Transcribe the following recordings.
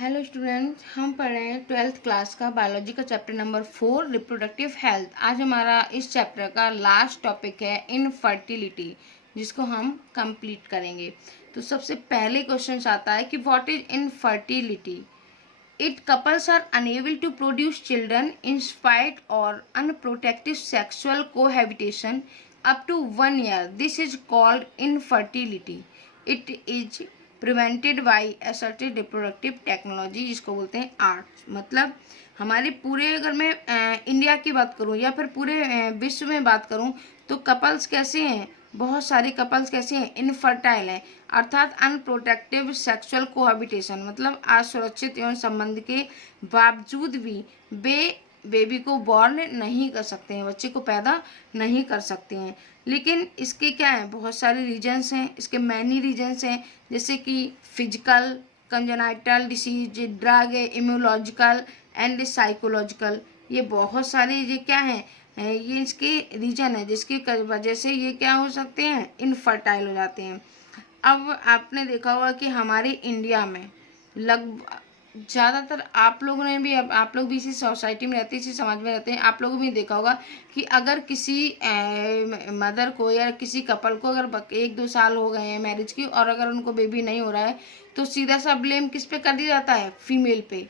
Hello students, हम पढ़ रहे हैं 12th क्लास का बायोलॉजी का चैप्टर नंबर 4 रिप्रोडक्टिव हेल्थ। आज हमारा इस चैप्टर का लास्ट टॉपिक है इनफर्टिलिटी, जिसको हम कंप्लीट करेंगे। तो सबसे पहले क्वेश्चन आता है कि what is infertility. It couples are unable to produce children in spite or unprotective sexual cohabitation up to 1 year. This is called infertility. It is prevented by asserted reproductive technology, जिसको बोलते हैं art. मतलब हमारे पूरे, अगर मैं India की बात करूं या फिर पूरे विश्व में बात करूं, तो कपल्स कैसे हैं, बहुत सारे कपल्स कैसे हैं, इनफर्टाइल हैं, अर्थात अनप्रोटेक्टिव सेक्सुअल कोहैबिटेशन, मतलब असुरक्षित यौन संबंध के बावजूद भी बेबी को बॉर्न नहीं कर सकते हैं, बच्चे को पैदा नहीं कर सकते हैं। लेकिन इसके क्या है, बहुत सारे रीजन्स हैं, इसके मैनी रीजन्स हैं, जैसे कि physical, congenital disease, drug, immunological and psychological. ये बहुत सारे ये क्या हैं, ये इसके रीजन है जिसकी वजह से ये क्या हो सकते हैं, इनफर्टाइल हो जाते हैं। अब आपने देखा होगा कि हमारे इंडिया में लगभग ज़्यादातर, आप लोगों ने भी, अब आप लोग भी इसी सोसाइटी में रहते हैं, इसी समाज में रहते हैं, आप लोगों ने भी देखा होगा कि अगर किसी मदर को या किसी कपल को अगर 1-2 साल हो गए हैं मैरिज की और अगर उनको बेबी नहीं हो रहा है, तो सीधा सा ब्लेम किस पे कर दिया जाता है, फीमेल पे,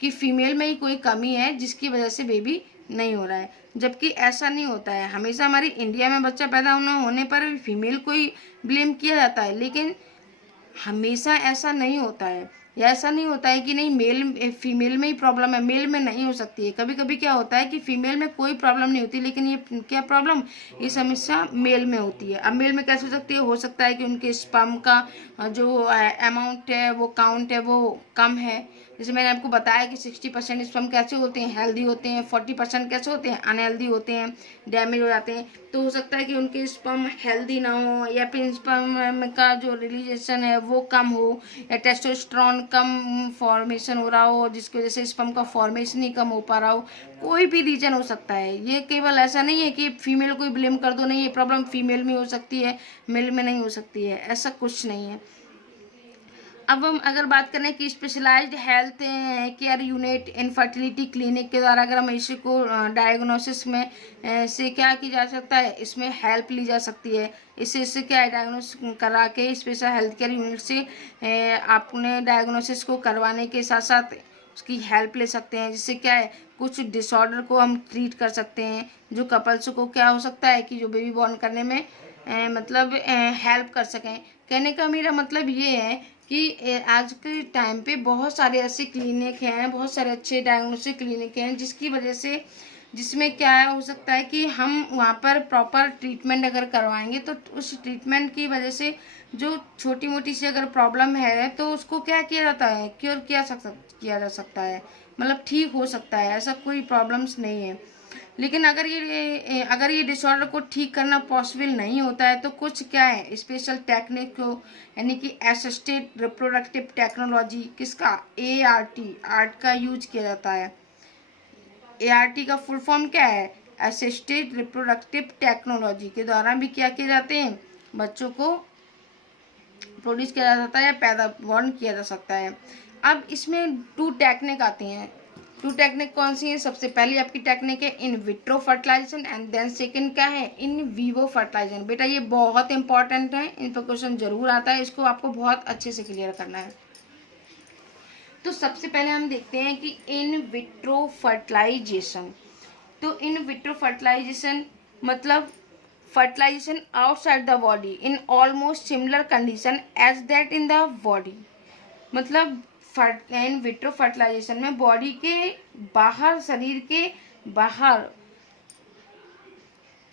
कि फीमेल में ही कोई कमी है जिसकी वजह से बेबी नहीं हो रहा है। जबकि ऐसा नहीं होता है। हमेशा हमारी इंडिया में बच्चा पैदा होने पर फीमेल को ही ब्लेम किया जाता है, लेकिन हमेशा ऐसा नहीं होता है, या ऐसा नहीं होता है कि नहीं मेल फीमेल में ही प्रॉब्लम है, मेल में नहीं हो सकती है। कभी कभी क्या होता है कि फीमेल में कोई प्रॉब्लम नहीं होती, लेकिन ये क्या प्रॉब्लम, ये समस्या मेल में होती है। अब मेल में कैसे हो सकती है, हो सकता है कि उनके स्पर्म का जो अमाउंट है, वो काउंट है, वो कम है। जैसे मैंने आपको बताया कि 60% स्पर्म कैसे होते हैं, हेल्दी होते हैं, 40% कैसे होते हैं, अनहेल्दी होते हैं, डैमेज हो जाते हैं। तो हो सकता है कि उनके स्पर्म हेल्दी ना हो, या फिर स्पर्म का जो रिलीजेशन है वो कम हो, या टेस्टोस्टेरोन कम फॉर्मेशन हो रहा हो, जिसकी वजह से स्पर्म का फॉर्मेशन ही कम हो पा रहा हो। कोई भी रीजन हो सकता है। ये केवल ऐसा नहीं है कि फीमेल को ही ब्लेम कर दो, नहीं, ये प्रॉब्लम फीमेल में हो सकती है, मेल में नहीं हो सकती है, ऐसा कुछ नहीं है। अब हम अगर बात करें कि specialised health care unit infertility clinic के द्वारा अगर हम इसी को डायग्नोसिस में से क्या की जा सकता है, इसमें हेल्प ली जा सकती है। इससे क्या है, डायग्नोसिस करा के स्पेशल हेल्थ केयर यूनिट से आपने डायग्नोसिस को करवाने के साथ साथ उसकी हेल्प ले सकते हैं, जिससे क्या है, कुछ डिसऑर्डर को हम ट्रीट कर सकते हैं, जो कपल्स को क्या हो सकता है कि जो बेबी बॉर्न करने में मतलब हेल्प कर सकें। कहने का मेरा मतलब ये है कि आज के टाइम पे बहुत सारे ऐसे क्लिनिक हैं, बहुत सारे अच्छे डायग्नोस्टिक क्लिनिक हैं, जिसकी वजह से, जिसमें क्या हो सकता है कि हम वहाँ पर प्रॉपर ट्रीटमेंट अगर करवाएंगे, तो उस ट्रीटमेंट की वजह से जो छोटी मोटी सी अगर प्रॉब्लम है तो उसको क्या किया जाता है, क्योर किया जा सकता है, मतलब ठीक हो सकता है, ऐसा कोई प्रॉब्लम्स नहीं है। लेकिन अगर ये डिसऑर्डर को ठीक करना पॉसिबल नहीं होता है, तो कुछ क्या है, स्पेशल टेक्निक को, यानी कि असिस्टेड रिप्रोडक्टिव टेक्नोलॉजी, किसका, आर्ट का यूज किया जाता है। ART का फुल फॉर्म क्या है, असिस्टेड रिप्रोडक्टिव टेक्नोलॉजी के द्वारा भी क्या किए जाते हैं, बच्चों को प्रोड्यूस किया जा सकता है या पैदा बॉर्न किया जा सकता है। अब इसमें 2 टेक्निक आती हैं। 2 टेक्निक कौन सी है, सबसे पहली आपकी टेक्निक है in vitro fertilisation, and then second क्या है, इन वीवो फर्टिलाइजेशन। बेटा ये बहुत इंपॉर्टेंट है, इन पर क्वेश्चन जरूर आता है, इसको आपको बहुत अच्छे से क्लियर करना है। तो सबसे पहले हम देखते हैं कि इन विट्रो फर्टिलाइजेशन। तो इन विट्रो फर्टिलाइजेशन मतलब fertilization outside the body in almost similar condition as that in the body। मतलब इन विट्रो फर्टिलाइजेशन में बॉडी के बाहर, शरीर के बाहर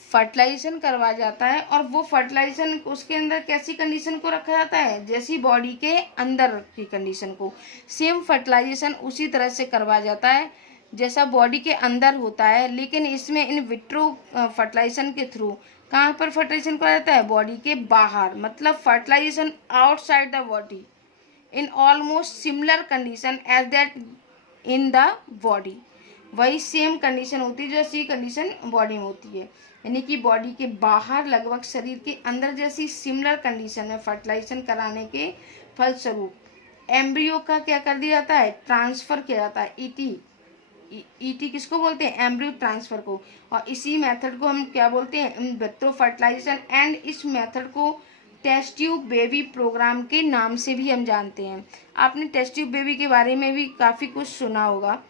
फर्टिलाइजेशन करवाया जाता है, और वो फर्टिलाइजेशन उसके अंदर कैसी कंडीशन को रखा जाता है, जैसी बॉडी के अंदर की कंडीशन को, सेम फर्टिलाइजेशन उसी तरह से करवाया जाता है जैसा बॉडी के अंदर होता है। लेकिन इसमें इन विट्रो फर्टिलाइजेशन के थ्रू कहाँ पर फर्टिलाइजेशन कराया जाता है, बॉडी के बाहर, मतलब fertilisation outside the body in almost similar condition as that in the body. वही सेम कंडीशन होती है जो ऐसी कंडीशन बॉडी में होती है, यानी कि बॉडी के बाहर लगभग शरीर के अंदर जैसी सिमिलर कंडीशन में फर्टिलाइजेशन कराने के फलस्वरूप एम्ब्रियो का क्या कर दिया जाता है, ट्रांसफर किया जाता है। ईटी किसको बोलते हैं, एम्ब्रियो ट्रांसफर को। और इसी मेथड को हम क्या बोलते हैं, इन विट्रो फर्टिलाइजेशन। एंड इस मेथड को टेस्ट ट्यूब बेबी प्रोग्राम के नाम से भी हम जानते हैं। आपने टेस्ट ट्यूब बेबी के बारे में भी काफ़ी कुछ सुना होगा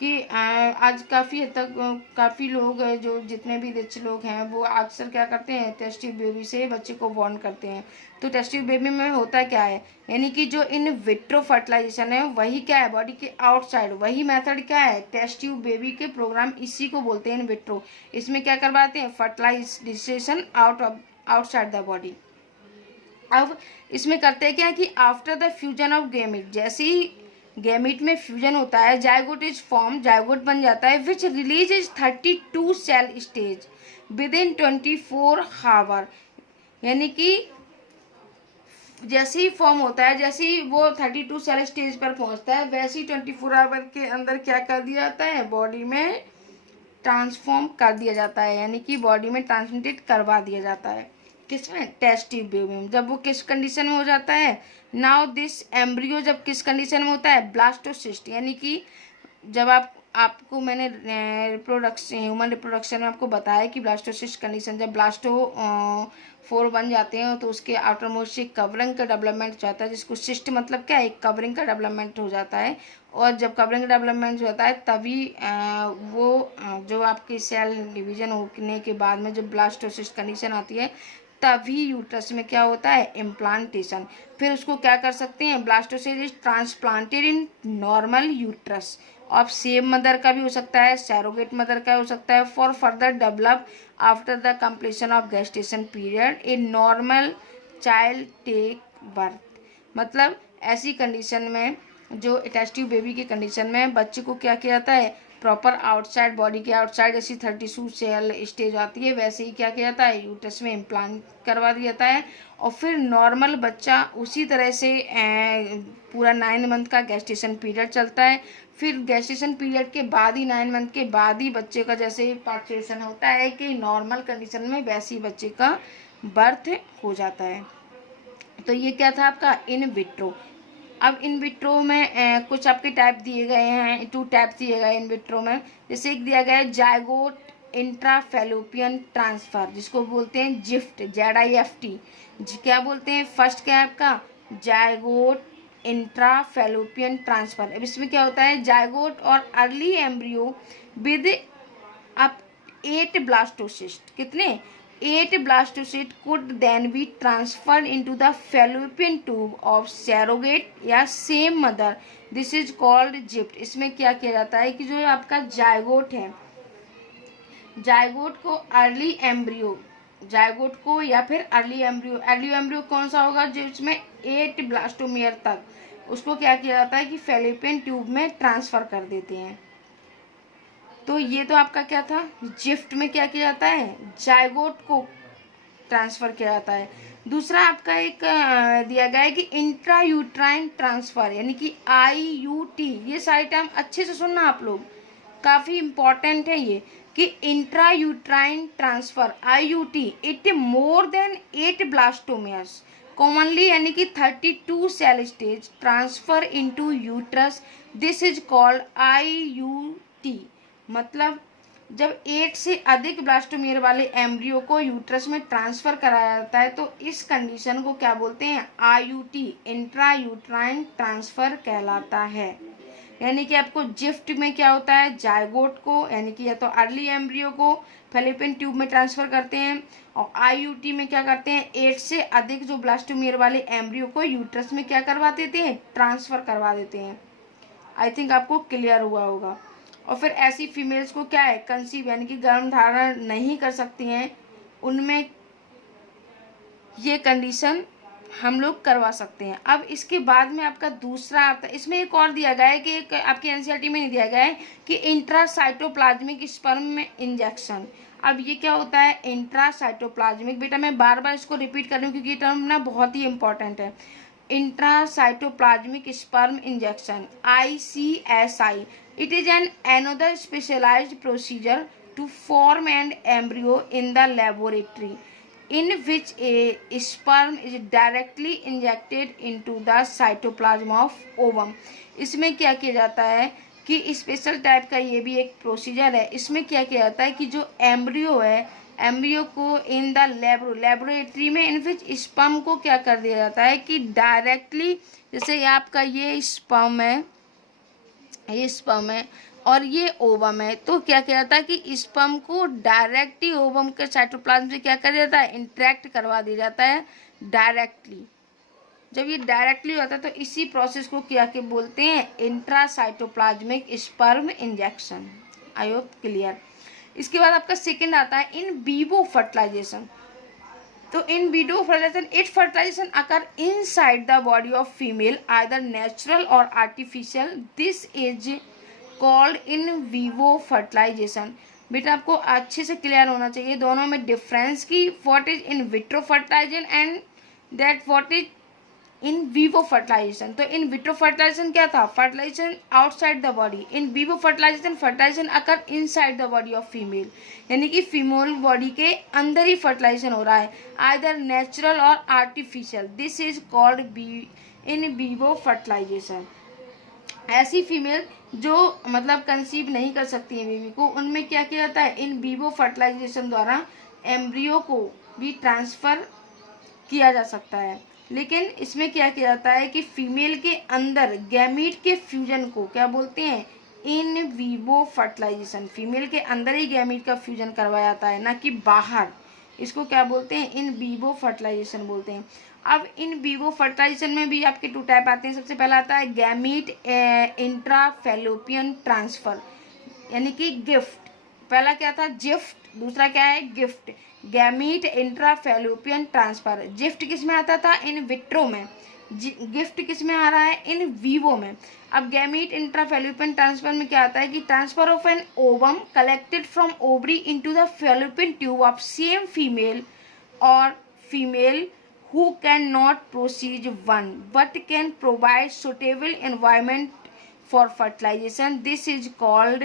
कि आज काफ़ी हद तक काफ़ी लोग जो जितने भी रिच लोग हैं वो अक्सर क्या करते हैं, टेस्ट ट्यूब बेबी से बच्चे को बॉर्न करते हैं। तो टेस्ट ट्यूब बेबी में होता क्या है, यानी कि जो इन विट्रो फर्टिलाइजेशन है वही क्या है, बॉडी के आउटसाइड, वही मेथड क्या है, टेस्ट ट्यूब बेबी के प्रोग्राम, इसी को बोलते हैं इन विट्रो। इसमें क्या करवाते हैं, फर्टिलाइजेशन आउटसाइड द बॉडी। अब इसमें करते हैं क्या कि after the fusion of gamete, जैसे ही गैमेट में फ्यूजन होता है, जायगोट इज फॉर्म, जायगोट बन जाता है, which release is 32 cell stage within 24 hour. यानी कि जैसे ही फॉर्म होता है, जैसे ही वो 32 सेल स्टेज पर पहुंचता है, वैसे ही 24 आवर के अंदर क्या कर दिया जाता है, बॉडी में ट्रांसफॉर्म कर दिया जाता है, यानी कि बॉडी में ट्रांसमिटेड करवा दिया जाता है। किसमें, टेस्ट ट्यूब बेबी में। जब वो किस कंडीशन में हो जाता है, नाउ दिस एम्ब्रियो जब किस कंडीशन में होता है, ब्लास्टोसिस्ट, यानी कि जब आपको मैंने रिप्रोडक्शन, ह्यूमन रिप्रोडक्शन में आपको बताया कि ब्लास्टोसिस्ट कंडीशन, जब ब्लास्टोफोर बन जाते हैं तो उसके आउटर मोस्ट से कवरिंग का डेवलपमेंट हो जाता है, जिसको सिस्ट मतलब क्या है, कवरिंग का डेवलपमेंट हो जाता है। और जब कवरिंग का डेवलपमेंट हो जाता है तभी वो जो आपकी सेल डिवीजन होने के बाद में जो ब्लास्टोसिस्ट कंडीशन आती है, तभी यूट्रस में क्या होता है, इम्प्लांटेशन। फिर उसको क्या कर सकते हैं, blastocyst is transplanted in normal uterus of same mother का भी हो सकता है, सैरोगेट मदर का हो सकता है, for further develop after the completion of gestation period a normal child take birth. मतलब ऐसी कंडीशन में, जो टेस्ट ट्यूब बेबी की कंडीशन में बच्चे को क्या किया जाता है, प्रॉपर आउटसाइड, बॉडी के आउटसाइड जैसी 32 सेल स्टेज आती है, वैसे ही क्या किया जाता है, यूट्रस में इम्प्लांट करवा दिया जाता है। और फिर नॉर्मल बच्चा उसी तरह से पूरा 9 मंथ का गेस्टेशन पीरियड चलता है। फिर गेस्टेशन पीरियड के बाद ही 9 मंथ के बाद ही बच्चे का जैसे पार्चुरेशन होता है कि नॉर्मल कंडीशन में, वैसे ही बच्चे का बर्थ हो जाता है। तो ये क्या था आपका इन विट्रो। अब इन विट्रो में कुछ आपके टाइप दिए गए हैं, 2 टाइप दिए गए इन विट्रो में। जैसे एक दिया गया है जायगोट इंट्राफेलोपियन ट्रांसफर, जिसको बोलते हैं जिफ्ट, ZIFT। क्या बोलते हैं, फर्स्ट क्या है आपका, जायगोट इंट्राफेलोपियन ट्रांसफर। अब इसमें क्या होता है, जायगोट और early embryo with up 8 blastocyst, कितने, 8 blastocyst could then be transferred into the fallopian tube of surrogate या same mother. This is called GIFT। इसमें क्या किया जाता है कि जो आपका जायगोट है, जायगोट को अर्ली एम्ब्रियो, जायगोट को या फिर अर्ली एम्ब्रियो कौन सा होगा, जो इसमें 8 ब्लास्टोमियर तक, उसको क्या किया जाता है कि फैलोपियन ट्यूब में ट्रांसफर कर देते हैं। तो ये तो आपका क्या था, जिफ्ट में क्या किया जाता है, जायगोट को ट्रांसफर किया जाता है। दूसरा आपका एक दिया गया है कि इंट्रायूट्राइन ट्रांसफर, यानी कि IUT। ये सारी टर्म अच्छे से सुनना आप लोग, काफ़ी इंपॉर्टेंट है ये, कि intrauterine transfer IUT, it more than 8 blastomeres commonly, यानी कि 32 cell stage transfer into uterus, this is called IUT। मतलब जब 8 से अधिक ब्लास्टोमियर वाले एम्ब्रियो को यूट्रस में ट्रांसफर कराया जाता है तो इस कंडीशन को क्या बोलते हैं, IUT, इंट्रायूट्राइन ट्रांसफर कहलाता है। यानी कि आपको जिफ्ट में क्या होता है, जायगोट को, यानी कि या तो अर्ली एम्ब्रियो को फैलोपियन ट्यूब में ट्रांसफर करते हैं, और IUT में क्या करते हैं, 8 से अधिक जो ब्लास्टोमियर वाले एम्ब्रियो को यूट्रस में क्या करवा देते हैं, ट्रांसफर करवा देते हैं। आई थिंक आपको क्लियर हुआ होगा। और फिर ऐसी फीमेल्स को क्या है, कंसीव, यानी कि गर्भ धारण नहीं कर सकती हैं, उनमें ये कंडीशन हम लोग करवा सकते हैं। अब इसके बाद में आपका दूसरा आता है, इसमें एक और दिया गया है कि एक आपकी NCERT में नहीं दिया गया है कि इंट्रासाइटोप्लाज्मिक स्पर्म में इंजेक्शन। अब ये क्या होता है, इंट्रासाइटोप्लाज्मिक, बेटा मैं बार बार इसको रिपीट कर रही हूँ क्योंकि ये टर्म ना बहुत ही इंपॉर्टेंट है। Intracytoplasmic sperm injection, ICSI, it is an another specialized procedure to form an embryo in the laboratory। in which a sperm is directly injected into the cytoplasm of ovum। इसमें क्या किया जाता है कि special type का ये भी एक प्रोसीजर है। इसमें क्या किया जाता है कि जो एम्ब्रियो है, एम्ब्रियो को इन द लेबोरेटरी में इन विच स्पर्म को क्या कर दिया जाता है कि डायरेक्टली, जैसे आपका ये स्पर्म है, ये स्पर्म है और ये ओवम है, तो क्या किया जाता है कि स्पर्म को डायरेक्ट ही ओवम के साइटोप्लाज्म से क्या कर दिया जाता है, इंटरेक्ट करवा दिया जाता है डायरेक्टली। जब ये डायरेक्टली होता है तो इसी प्रोसेस को क्या के बोलते हैं, intracytoplasmic sperm injection. I hope clear. इसके बाद आपका सेकंड आता है इन विवो फर्टिलाइजेशन। तो in vivo fertilization, it fertilization occur inside the body of female either natural और artificial, this is called in vivo fertilization. बेटा आपको अच्छे से क्लियर होना चाहिए दोनों में डिफरेंस की, what is in vitro fertilisation and that what is in vivo fertilization. तो इन विट्रो फर्टिलाइजेशन क्या था, fertilization outside the body. In vivo fertilization, fertilization occur inside the body of female, यानी कि फीमेल बॉडी के अंदर ही fertilisation हो रहा है, आइदर नेचुरल और artificial, this is called in vivo fertilization. ऐसी फीमेल जो मतलब कंसीव नहीं कर सकती है बेबी को, उनमें क्या किया जाता है, इन विवो फर्टिलाइजेशन द्वारा एम्ब्रियो को भी ट्रांसफर किया जा सकता है। लेकिन इसमें क्या किया जाता है कि फीमेल के अंदर गैमीट के फ्यूजन को क्या बोलते हैं, इन विवो फर्टिलाइजेशन। फीमेल के अंदर ही गैमीट का फ्यूजन करवाया जाता है, ना कि बाहर। इसको क्या बोलते हैं, इन विवो फर्टिलाइजेशन बोलते हैं। अब इन विवो फर्टिलाइजेशन में भी आपके 2 टाइप आते हैं। सबसे पहला आता है गैमीट इंट्राफैलोपियन ट्रांसफर, यानी कि गिफ्ट। पहला क्या था, जिफ्ट, दूसरा क्या है, गिफ्ट। गैमीट इंट्राफैलोपियन ट्रांसफर, जिफ्ट किस में आता था, इन विट्रो में, गिफ्ट किस में आ रहा है, इन विवो में। अब गैमीट इंट्राफैलोपियन ट्रांसफर में क्या आता है कि transfer of an ovum collected from ovary into the fallopian tube of same female और female who cannot proceed one but can provide suitable environment for fertilization, this is called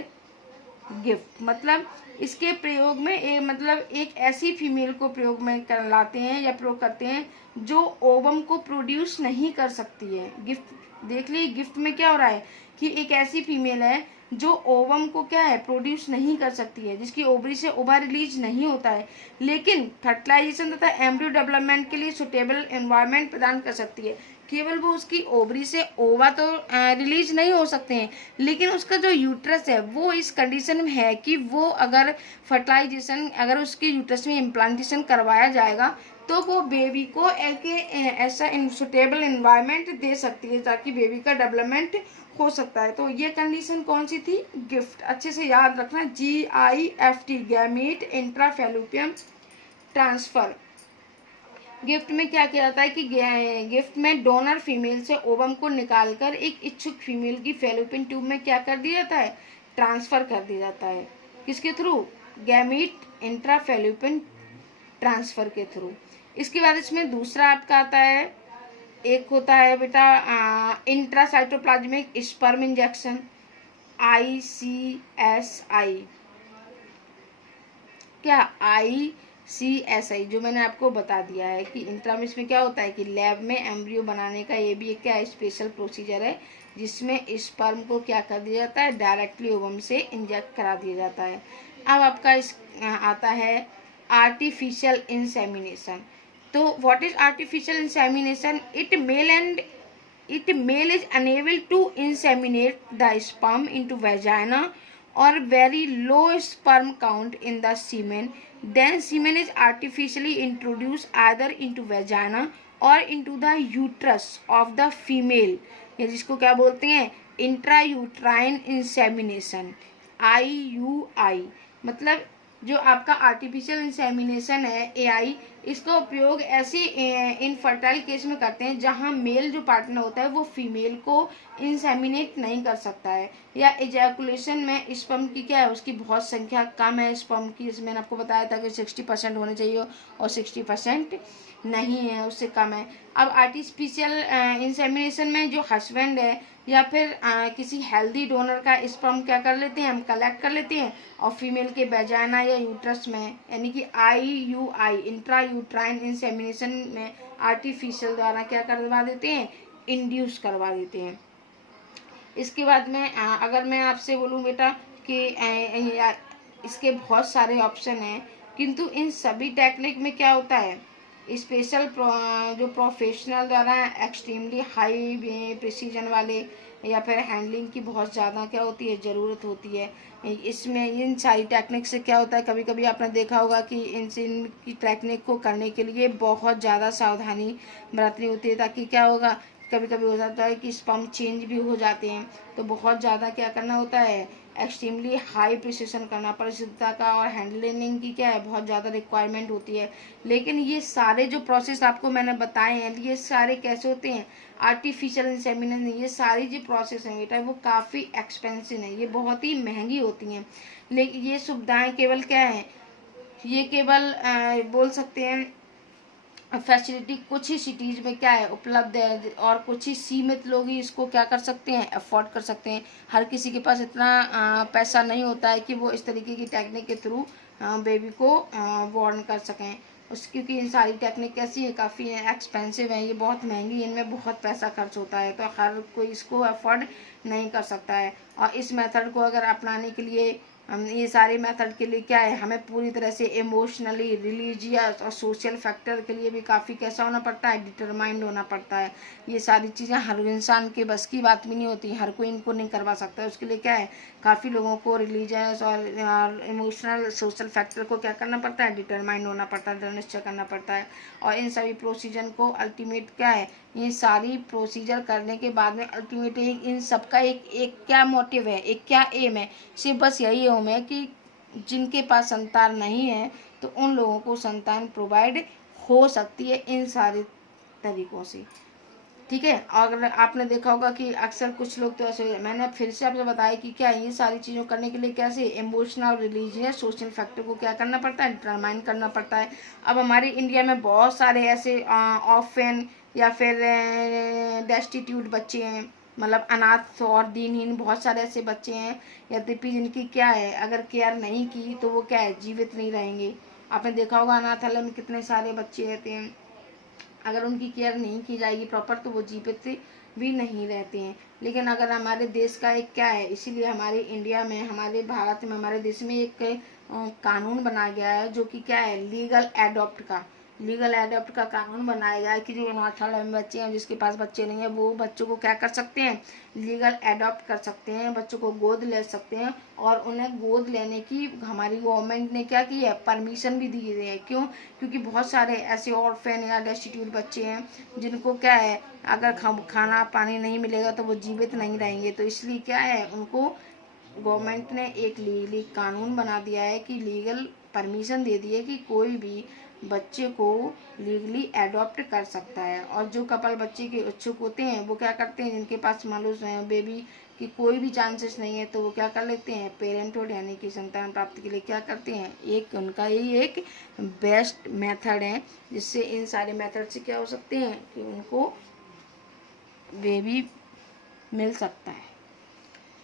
gift। मतलब इसके प्रयोग में मतलब एक ऐसी फीमेल को प्रयोग में लाते हैं या प्रयोग करते हैं जो ओवम को प्रोड्यूस नहीं कर सकती है। गिफ्ट देख ली, गिफ्ट में क्या हो रहा है कि एक ऐसी फीमेल है जो ओवम को क्या है, प्रोड्यूस नहीं कर सकती है, जिसकी ओवरी से ओवा रिलीज नहीं होता है, लेकिन फर्टिलाइजेशन तथा एम्ब्रियो डेवलपमेंट के लिए सुटेबल एनवायरनमेंट प्रदान कर सकती है। केवल वो उसकी ओवरी से ओवा तो रिलीज नहीं हो सकते हैं, लेकिन उसका जो यूट्रस है वो इस कंडीशन में है कि वो अगर फर्टिलाइजेशन, अगर उसके यूट्रस में इम्प्लांटेशन करवाया जाएगा तो वो बेबी को एक ऐसा सुटेबल एनवायरनमेंट दे सकती है ताकि बेबी का डेवलपमेंट हो सकता है। तो ये कंडीशन कौन सी थी, गिफ्ट। अच्छे से याद रखना, GIFT, गैमीट इंट्राफैलोपियन ट्रांसफर। गिफ्ट में क्या किया जाता है कि गिफ्ट में डोनर फीमेल से ओवम को निकालकर एक इच्छुक फीमेल की फैलोपियन ट्यूब में क्या कर दिया जाता है, ट्रांसफर कर दिया जाता है। किसके थ्रू, गैमीट इंट्राफैलोपियन ट्रांसफर के थ्रू। इसके बाद इसमें दूसरा आपका आता है, एक होता है बेटा इंट्रासाइटोप्लाज्मिक स्पर्म इंजेक्शन, ICSI। क्या, ICSI, जो मैंने आपको बता दिया है कि इंट्रा में इसमें क्या होता है कि लैब में एम्ब्रियो बनाने का ये भी एक क्या स्पेशल प्रोसीजर है, जिसमें स्पर्म को क्या कर दिया जाता है, डायरेक्टली ओवम से इंजेक्ट करा दिया जाता है। अब आपका आता है आर्टिफिशियल इंसेमिनेशन। तो what is artificial insemination, it male is enable to inseminate the sperm into vagina or very low sperm count in the semen, then semen is artificially introduced either into vagina or into the uterus of the female, या जिसको क्या बोलते हैं, intrauterine insemination, IUI। मतलब जो आपका artificial insemination है AI, इसका उपयोग ऐसे इनफर्टाइल केस में करते हैं जहां मेल जो पार्टनर होता है वो फीमेल को इंसेमिनेट नहीं कर सकता है, या एजैकुलेशन में स्पर्म की क्या है, उसकी बहुत संख्या कम है स्पर्म की, जैसे मैंने आपको बताया था कि 60% होने चाहिए और 60% नहीं है, उससे कम है। अब आर्टिफिशियल इंसेमिनेशन में जो हस्बैंड है या फिर किसी हेल्दी डोनर का स्पर्म क्या कर लेते हैं, हम कलेक्ट कर लेते हैं और फीमेल के वेजाइना या यूट्रस में, यानी कि IUI इंट्रा यूट्राइन इंसेमिनेशन में आर्टिफिशियल द्वारा क्या करवा देते हैं, इंड्यूस करवा देते हैं। इसके बाद में अगर मैं आपसे बोलूँ बेटा कि इसके बहुत सारे ऑप्शन हैं, किंतु इन सभी टेक्निक में क्या होता है, स्पेशल जो प्रोफेशनल द्वारा एक्सट्रीमली हाई प्रिसीजन वाले या फिर हैंडलिंग की बहुत ज़्यादा क्या होती है, ज़रूरत होती है। इसमें इन सारी टेक्निक से क्या होता है, कभी कभी आपने देखा होगा कि इनकी टेक्निक को करने के लिए बहुत ज़्यादा सावधानी बरतनी होती है, ताकि क्या होगा, कभी कभी हो जाता है कि स्पर्म चेंज भी हो जाते हैं, तो बहुत ज़्यादा क्या करना होता है, एक्सट्रीमली हाई प्रिसिशन करना, परिशुद्धता का और हैंडलिंग की क्या है, बहुत ज़्यादा रिक्वायरमेंट होती है। लेकिन ये सारे जो प्रोसेस आपको मैंने बताए हैं, ये सारे कैसे होते हैं, आर्टिफिशियल इंसेमिनेशन, ये सारी जो प्रोसेस हैं बेटा वो काफ़ी एक्सपेंसिव है, ये बहुत ही महंगी होती हैं। लेकिन ये सुविधाएं केवल क्या है, ये केवल बोल सकते हैं फैसिलिटी कुछ ही सिटीज़ में क्या है उपलब्ध है, और कुछ ही सीमित लोग ही इसको क्या कर सकते हैं, अफोर्ड कर सकते हैं। हर किसी के पास इतना पैसा नहीं होता है कि वो इस तरीके की टेक्निक के थ्रू बेबी को बॉर्न कर सकें। क्योंकि इन सारी टेक्निक कैसी है, काफ़ी एक्सपेंसिव है, ये बहुत महंगी, इनमें बहुत पैसा खर्च होता है, तो हर कोई इसको अफोर्ड नहीं कर सकता है। और इस मेथड को अगर अपनाने के लिए ये सारे मेथड के लिए क्या है, हमें पूरी तरह से इमोशनली, रिलीजियस और सोशल फैक्टर के लिए भी काफ़ी कैसा होना पड़ता है, डिटरमाइंड होना पड़ता है। ये सारी चीज़ें हर इंसान के बस की बात भी नहीं होती, हर कोई इनको नहीं करवा सकता है। उसके लिए क्या है, काफ़ी लोगों को रिलीजियस और इमोशनल सोशल फैक्टर को क्या करना पड़ता है, डिटरमाइंड होना पड़ता है, दृढ़ निश्चय करना पड़ता है। और इन सभी प्रोसीजर को अल्टीमेट क्या है, ये सारी प्रोसीजर करने के बाद में अल्टीमेट इन सबका एक क्या मोटिव है, एक क्या एम है, सिर्फ बस यही एम है कि जिनके पास संतान नहीं है तो उन लोगों को संतान प्रोवाइड हो सकती है इन सारे तरीकों से। ठीक है, अगर आपने देखा होगा कि अक्सर कुछ लोग तो ऐसे, मैंने फिर से आपसे बताया कि क्या ये सारी चीज़ों करने के लिए कैसे इमोशनल, रिलीजियस, सोशल फैक्टर को क्या करना पड़ता है, डिटरमाइन करना पड़ता है। अब हमारे इंडिया में बहुत सारे ऐसे ऑर्फन या फिर डेस्टिट्यूट बच्चे हैं, मतलब अनाथ और दीनहीन बहुत सारे ऐसे बच्चे हैं, यद्यपि जिनकी क्या है, अगर केयर नहीं की तो वो क्या है, जीवित नहीं रहेंगे। आपने देखा होगा अनाथालय में कितने सारे बच्चे रहते हैं, अगर उनकी केयर नहीं की जाएगी प्रॉपर तो वो जीवित भी नहीं रहते हैं। लेकिन अगर हमारे देश का एक क्या है, इसीलिए हमारे इंडिया में, हमारे भारत में, हमारे देश में एक कानून बनाया गया है जो कि क्या है, लीगल एडॉप्ट का कानून बनाया गया है कि जो अनाथालय में बच्चे हैं, जिसके पास बच्चे नहीं है, वो बच्चों को क्या कर सकते हैं, लीगल एडॉप्ट कर सकते हैं, बच्चों को गोद ले सकते हैं। और उन्हें गोद लेने की हमारी गवर्नमेंट ने क्या की है, परमिशन भी दी है। क्यों, क्योंकि बहुत सारे ऐसे ऑर्फन या डेस्टिट्यूट बच्चे हैं जिनको क्या है, अगर खाना पानी नहीं मिलेगा तो वो जीवित नहीं रहेंगे, तो इसलिए क्या है, उनको गवर्नमेंट ने एक लीगली कानून बना दिया है कि लीगल परमिशन दे दी है कि कोई भी बच्चे को लीगली एडॉप्ट कर सकता है। और जो कपल बच्चे के इच्छुक होते हैं वो क्या करते हैं, जिनके पास मान लो बेबी की कोई भी चांसेस नहीं है, तो वो क्या कर लेते हैं, पेरेंटहुड यानी कि संतान प्राप्ति के लिए क्या करते हैं, एक उनका ये एक बेस्ट मेथड है, जिससे इन सारे मेथड से क्या हो सकते हैं कि उनको बेबी मिल सकता है।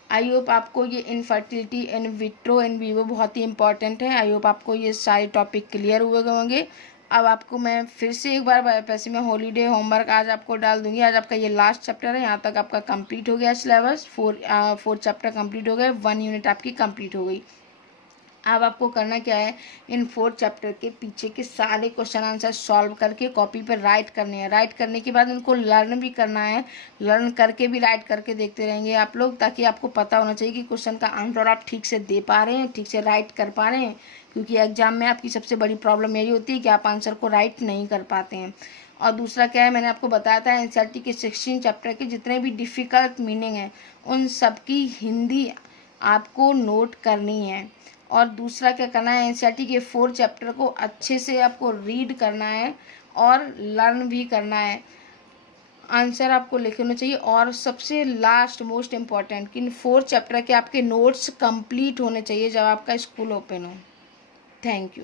आई होप आपको ये infertility in vitro in vivo बहुत ही इंपॉर्टेंट है। आई होप आपको ये सारे टॉपिक क्लियर हुए होंगे। अब आपको मैं फिर से एक बार वैसे मैं हॉलीडे होमवर्क आज आपको डाल दूंगी। आज आपका ये लास्ट चैप्टर है, यहाँ तक आपका कंप्लीट हो गया सिलेबस, 4 चैप्टर कंप्लीट हो गए, 1 यूनिट आपकी कंप्लीट हो गई। अब आपको करना क्या है, इन 4 चैप्टर के पीछे के सारे क्वेश्चन आंसर सॉल्व करके कॉपी पर राइट करने हैं। राइट करने के बाद उनको लर्न भी करना है, लर्न करके भी राइट करके देखते रहेंगे आप लोग, ताकि आपको पता होना चाहिए कि क्वेश्चन का आंसर आप ठीक से दे पा रहे हैं, ठीक से राइट कर पा रहे हैं। क्योंकि एग्जाम में आपकी सबसे बड़ी प्रॉब्लम यही होती है कि आप आंसर को राइट नहीं कर पाते हैं। और दूसरा क्या है, मैंने आपको बताया था एनसीईआरटी के 16 चैप्टर के जितने भी डिफ़िकल्ट मीनिंग हैं उन सब की हिंदी आपको नोट करनी है। और दूसरा क्या करना है, एनसीईआरटी के 4 चैप्टर को अच्छे से आपको रीड करना है और लर्न भी करना है। आंसर आपको लिखना चाहिए। और सबसे लास्ट मोस्ट इम्पॉर्टेंट कि इन 4 चैप्टर के आपके नोट्स कंप्लीट होने चाहिए जब आपका स्कूल ओपन हो। Thank you.